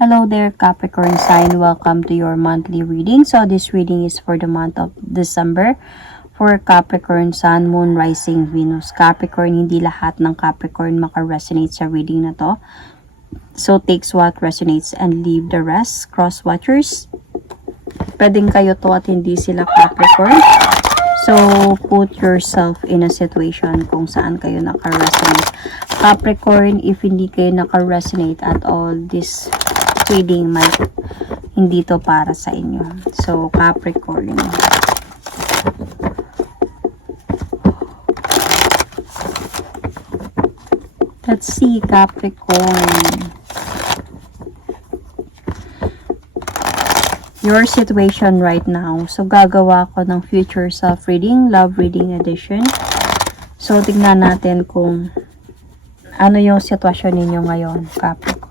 Hello there, Capricorn sign. Welcome to your monthly reading. So this reading is for the month of December for Capricorn Sun, Moon, Rising, Venus. Capricorn, hindi lahat ng Capricorn maka-resonate sa reading na to. So takes what resonates and leave the rest. Cross watchers. Pwedeng kayo to at hindi sila Capricorn. So put yourself in a situation kung saan kayo naka-resonate. Capricorn, if hindi kayo naka-resonate at all, this reading might hindi to para sa inyo. So Capricorn, let's see Capricorn, your situation right now. So gagawa ko ng future self reading, love reading edition. So tignan natin kung ano yung sitwasyon ninyo ngayon, Capricorn.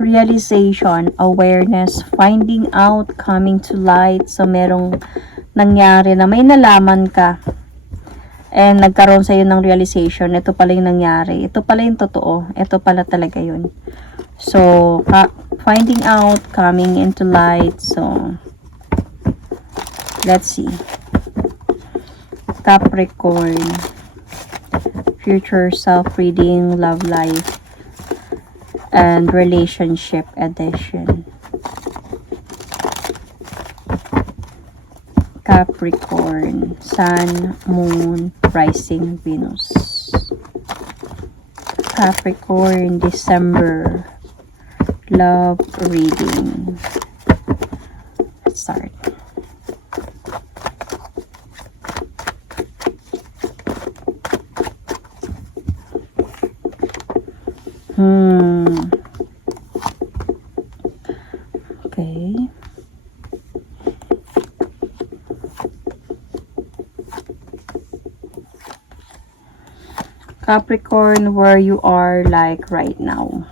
Realization, awareness, finding out, coming to light. So merong nangyari na may nalaman ka and nagkaroon sa'yo ng realization, ito pala yung nangyari, ito pala yung totoo, ito pala talaga yun. So finding out, coming into light. So let's see Capricorn, future self reading, love life and relationship edition. Capricorn, Sun, Moon, Rising, Venus. Capricorn, December, love reading. Let's start. Okay. Capricorn, where you are like right now.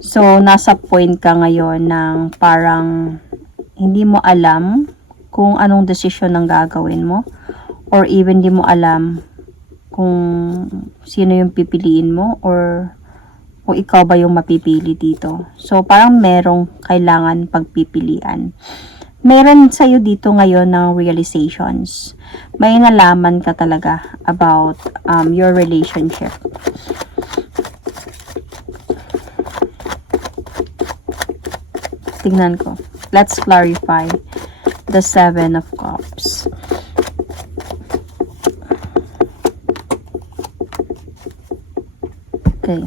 So, nasa point ka ngayon ng parang hindi mo alam kung anong desisyon ang gagawin mo, or even hindi mo alam kung sino yung pipiliin mo, or kung ikaw ba yung mapipili dito. So, parang merong kailangan pagpipilian. Meron sa'yo dito ngayon ng realizations. May nalaman ka talaga about your relationship. Tingnan ko. Let's clarify the 7 of Cups. Okay.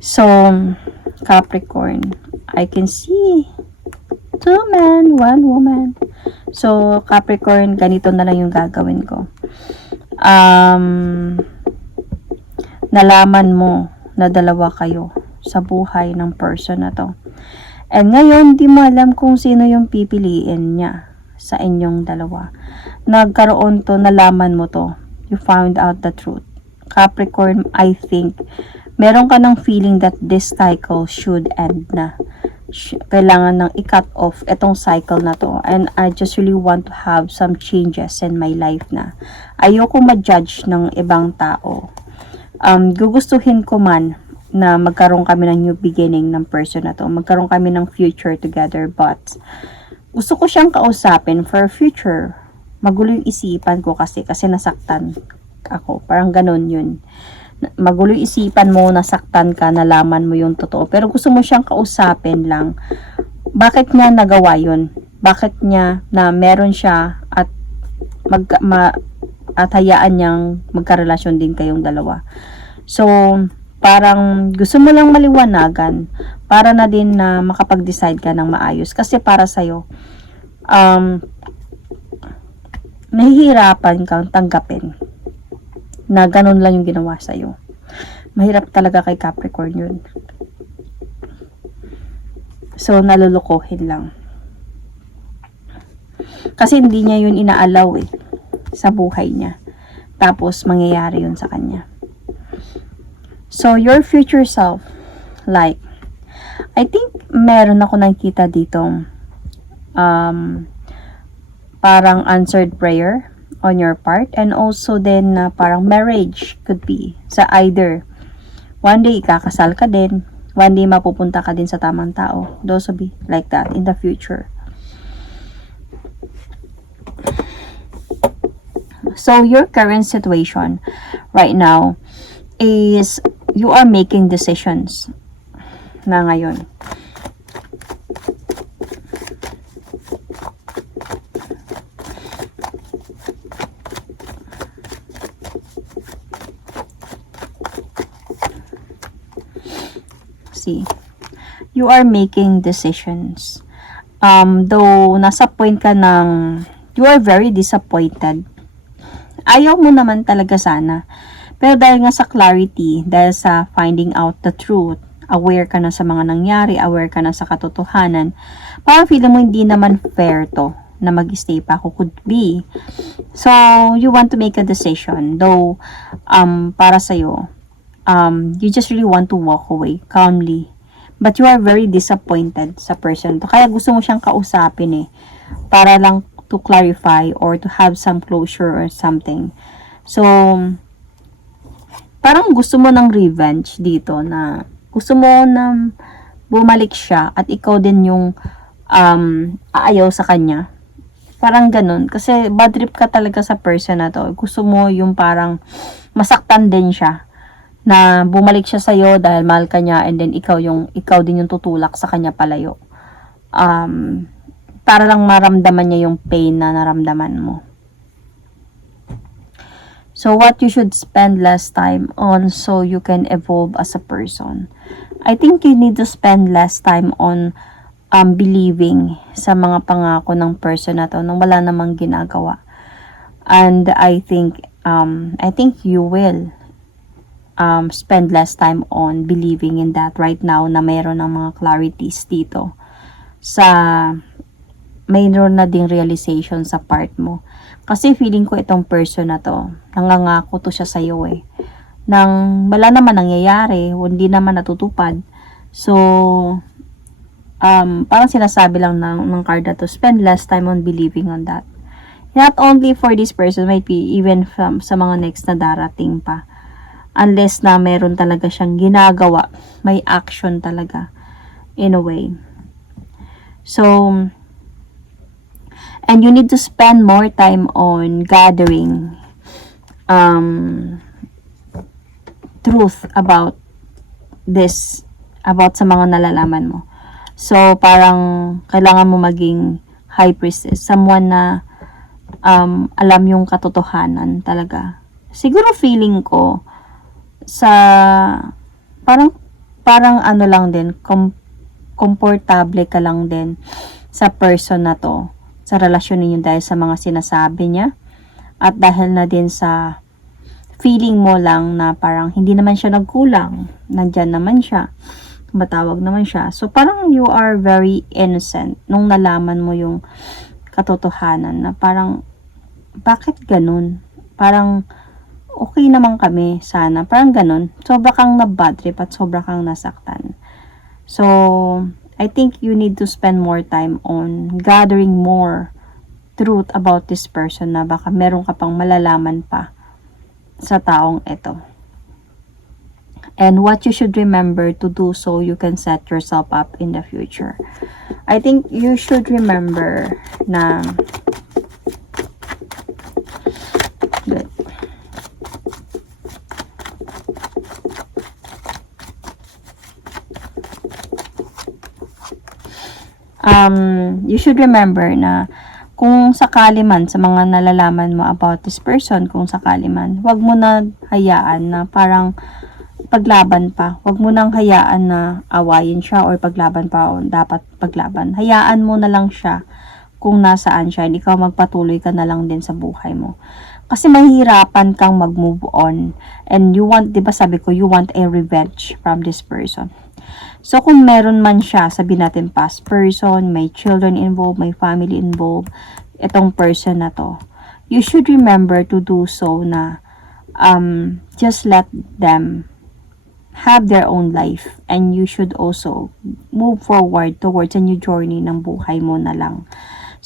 So, Capricorn, I can see 2 men, 1 woman. So, Capricorn, ganito na lang yung gagawin ko. Nalaman mo na dalawa kayo sa buhay ng person na to. And ngayon, di mo alam kung sino yung pipiliin niya sa inyong dalawa. Nagkaroon to, nalaman mo to. You found out the truth. Capricorn, I think, meron ka ng feeling that this cycle should end na. Kailangan nang i-cut off itong cycle na to. And I just really want to have some changes in my life na. Ayoko ma-judge ng ibang tao. Gugustuhin ko man na magkaroon kami ng new beginning ng person na to. Magkaroon kami ng future together. But gusto ko siyang kausapin for future. Magulo yung isipan ko kasi nasaktan ako. Parang ganun yun. Magulo yung isipan mo, nasaktan ka, nalaman mo yung totoo. Pero gusto mo siyang kausapin lang. Bakit niya nagawa yun? Bakit niya na meron siya at at hayaan niyang magkarelasyon din kayong dalawa. So, parang gusto mo lang maliwanagan para na din na makapag-decide ka ng maayos. Kasi para sa'yo, nahihirapan kang tanggapin na ganun lang yung ginawa sa'yo. Mahirap talaga kay Capricorn yun. So, nalulukohin lang. Kasi hindi niya yun inaalaw sa buhay niya. Tapos, mangyayari yun sa kanya. So, your future self, like, I think meron ako nakita dito, parang answered prayer on your part, and also then parang marriage could be sa either one day ikakasal ka din, one day mapupunta ka din sa tamang tao. Those will be like that in the future. So your current situation right now is you are making decisions na ngayon. See, you are making decisions. Though nasa point ka ng you are very disappointed. Ayaw mo naman talaga sana. Pero dahil nga sa clarity, dahil sa finding out the truth, aware ka na sa mga nangyari, aware ka na sa katotohanan, parang feeling mo hindi naman fair to na mag-stay pa ako, could be. So, you want to make a decision. Though, para sa'yo, you just really want to walk away calmly. But you are very disappointed sa person to. Kaya gusto mo siyang kausapin para lang to clarify or to have some closure or something. So, parang gusto mo ng revenge dito, na gusto mo na bumalik siya at ikaw din yung aayaw sa kanya. Parang ganun. Kasi bad trip ka talaga sa person na to. Gusto mo yung parang masaktan din siya, na bumalik siya sa'yo dahil mahal ka niya, and then ikaw din yung tutulak sa kanya palayo. Para lang maramdaman niya yung pain na naramdaman mo. So, what you should spend less time on so you can evolve as a person. I think you need to spend less time on believing sa mga pangako ng person na to nang wala namang ginagawa. And I think you will spend less time on believing in that right now na mayroon ng mga clarities dito. Mayroon na ding realization sa part mo. Kasi feeling ko itong person na to, nangangako to siya sa'yo nang wala naman nangyayari, hindi naman natutupad. So, parang sinasabi lang ng card na to, spend less time on believing on that. Not only for this person, might be even sa mga next na darating pa. Unless na meron talaga siyang ginagawa, may action talaga, in a way. So, and you need to spend more time on gathering truth about this, about sa mga nalalaman mo. So, parang kailangan mo maging high priestess, someone na alam yung katotohanan talaga. Siguro feeling ko sa parang ano lang din, komportable ka lang din sa person na to, sa relasyon ninyo, dahil sa mga sinasabi niya, at dahil na din sa feeling mo lang na parang hindi naman siya nagkulang, nandyan naman siya, matawag naman siya. So parang you are very innocent nung nalaman mo yung katotohanan, na parang bakit ganun, parang okay naman kami sana, parang ganun. Sobra kang na-bad trip at sobra kang nasaktan. So I think you need to spend more time on gathering more truth about this person, na baka meron ka pang malalaman pa sa taong ito. And what you should remember to do so you can set yourself up in the future. I think you should remember na good. You should remember na kung sakali man sa mga nalalaman mo about this person, kung sakali man, wag mo na hayaan na parang paglaban pa. Wag mo nang hayaan na awayin siya or paglaban pa, o dapat paglaban. Hayaan mo na lang siya kung nasaan siya. Hindi ka magpatuloy ka na lang din sa buhay mo. Kasi mahihirapan kang mag-move on. And you want, di ba sabi ko, you want a revenge from this person. So, kung meron man siya, sabi natin past person, may children involved, may family involved, itong person na to, you should remember to do so na just let them have their own life, and you should also move forward towards a new journey ng buhay mo na lang.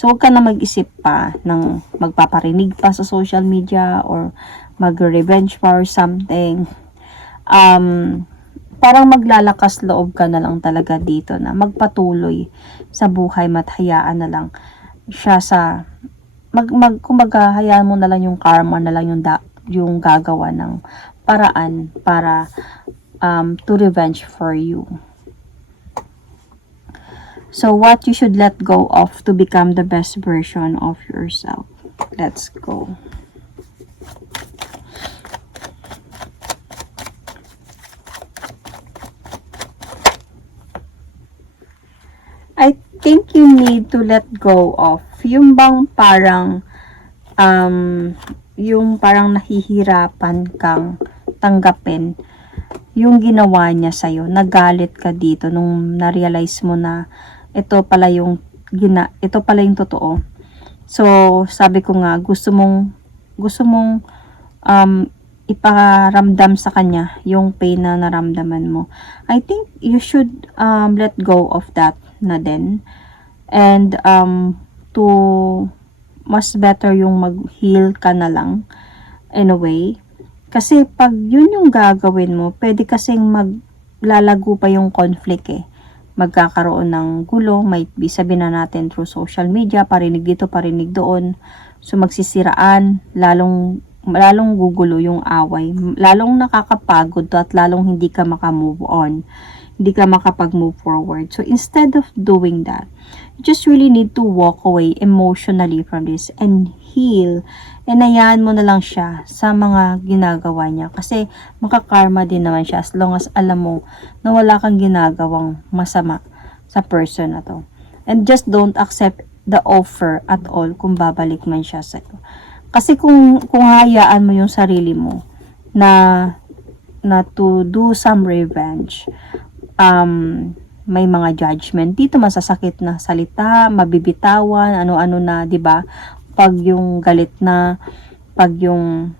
So, huwag ka na mag-isip pa ng magpaparinig pa sa social media or mag-revenge pa or something. Parang maglalakas loob ka na lang talaga dito na magpatuloy sa buhay, mathayaan na lang siya sa kumbaga hayaan mo na lang yung karma na lang yung gagawa ng paraan para to revenge for you. So what you should let go of to become the best version of yourself. Let's go. I think you need to let go of yung bang parang yung parang nahihirapan kang tanggapin yung ginawa niya sa'yo. Nagalit ka dito nung na-realize mo na ito pala yung totoo. So, sabi ko nga, gusto mong iparamdam sa kanya yung pain na naramdaman mo. I think you should let go of that na din. And to mas better yung mag-heal ka na lang in a way. Kasi pag yun yung gagawin mo, pwede kasing maglalago pa yung conflict eh. Magkakaroon ng gulo, might be sabihin na natin through social media, parinig dito, parinig doon. So magsisiraan, lalong gugulo yung away, lalong nakakapagod at lalong hindi ka makamove on, hindi ka makapag-move forward. So instead of doing that, you just really need to walk away emotionally from this and heal. And hayaan mo na lang siya sa mga ginagawa niya. Kasi makakarma din naman siya as long as alam mo na wala kang ginagawang masama sa person na to. And just don't accept the offer at all kung babalik man siya sa'yo. Kasi kung hayaan mo yung sarili mo na to do some revenge, may mga judgment dito, masasakit na salita, mabibitawan, ano-ano na, 'di ba? Pag yung galit na, pag yung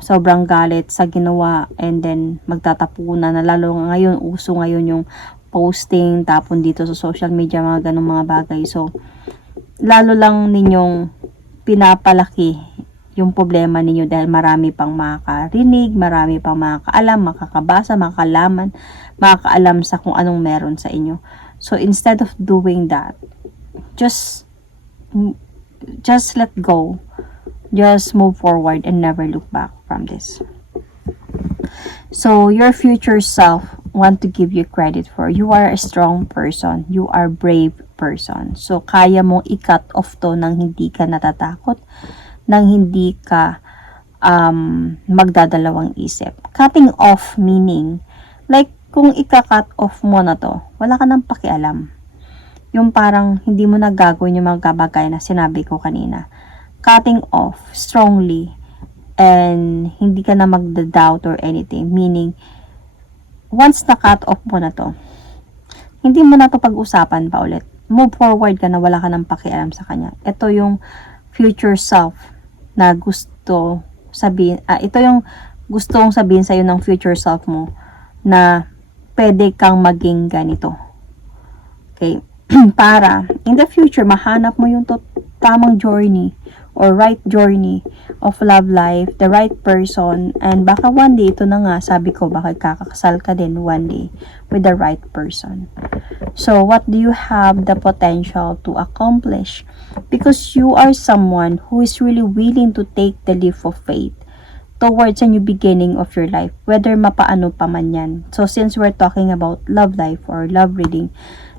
sobrang galit sa ginawa, and then magtatapunan na, lalo ngayon uso ngayon yung posting tapon dito sa social media, mga ganung mga bagay. So lalo lang ninyong pinapalaki yung problema ninyo dahil marami pang makakarinig, marami pang makakaalam, makakabasa, makakaalam sa kung anong meron sa inyo. So instead of doing that, just let go. Just move forward and never look back from this. So your future self want to give you credit for. You are a strong person. You are a brave person. So kaya mong i-cut off to nang hindi ka natatakot, nang hindi ka magdadalawang isip. Cutting off meaning, like kung ika-cut off mo na to, wala ka nang pakialam. Yung parang hindi mo na gagawin yung mga bagay na sinabi ko kanina. Cutting off strongly and hindi ka na magda-doubt or anything. Meaning, once na-cut off mo na to, hindi mo na to pag-usapan pa ulit. Move forward ka na, wala ka nang pakialam sa kanya. Ito yung future self na gusto sabihin, ito yung gustong sabihin sa'yo ng future self mo na pwede kang maging ganito. Okay? Para in the future, mahanap mo yung tamang journey or right journey of love life, the right person, and baka one day, ito na nga, sabi ko, baka kakakasal ka din one day with the right person. So, what do you have the potential to accomplish? Because you are someone who is really willing to take the leap of faith towards a new beginning of your life, whether mapaano pa man yan. So, since we're talking about love life or love reading,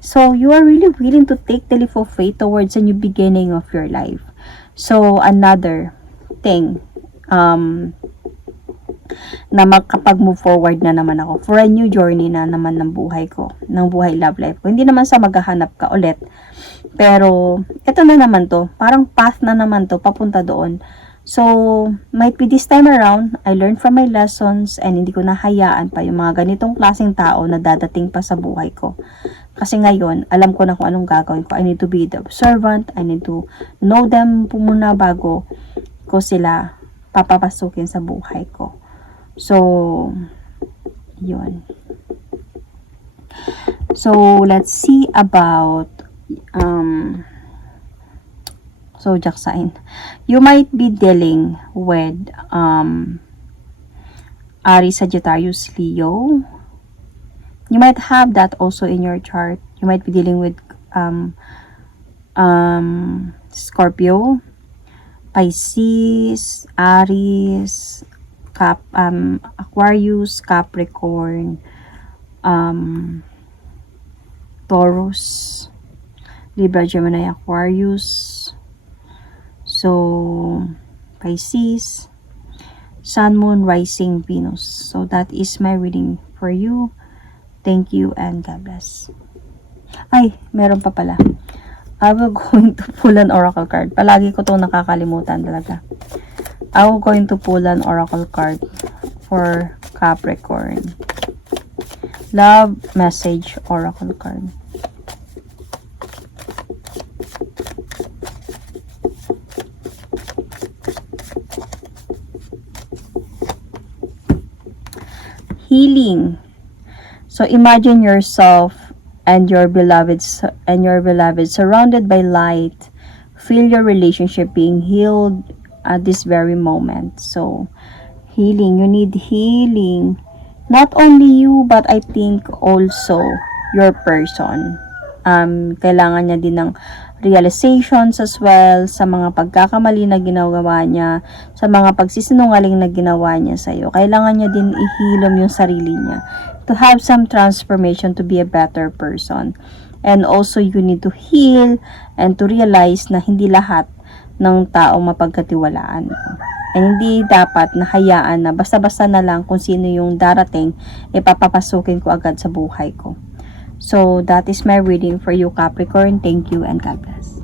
so you are really willing to take the leap of faith towards a new beginning of your life. So, another thing, na makapag-move forward na naman ako for a new journey na naman ng buhay ko, ng buhay love life ko. Hindi naman sa maghahanap ka ulit, pero ito na naman to, parang path na naman to, papunta doon. So, might be this time around, I learned from my lessons and hindi ko nahayaan pa yung mga ganitong klaseng tao na dadating pa sa buhay ko. Kasi ngayon, alam ko na kung anong gagawin ko. I need to be the observant. I need to know them muna bago ko sila papapasukin sa buhay ko. So, yun. So, let's see about zodiac sign. You might be dealing with Aries, Sagittarius, Leo. You might have that also in your chart. You might be dealing with Scorpio, Pisces, Aries, Aquarius, Capricorn, Taurus, Libra, Gemini, Aquarius. So, Pisces, Sun, Moon, Rising, Venus. So, that is my reading for you. Thank you and God bless. Ay, meron pa pala. I will going to pull an oracle card. Palagi ko itong nakakalimutan talaga. I will going to pull an oracle card for Capricorn. Love message oracle card. Healing. So imagine yourself and your beloved surrounded by light. Feel your relationship being healed at this very moment. So healing, you need healing. Not only you, but I think also your person. Kailangan niya din ng realizations as well sa mga pagkakamali na ginawa niya, sa mga pagsisinungaling na ginawa niya sa iyo. Kailangan niya din ihilom yung sarili niya to have some transformation to be a better person. And also you need to heal and to realize na hindi lahat ng tao mapagkatiwalaan. And hindi dapat nahayaan na basta-basta na lang kung sino yung darating, papapasukin ko agad sa buhay ko. So, that is my reading for you, Capricorn. Thank you and God bless.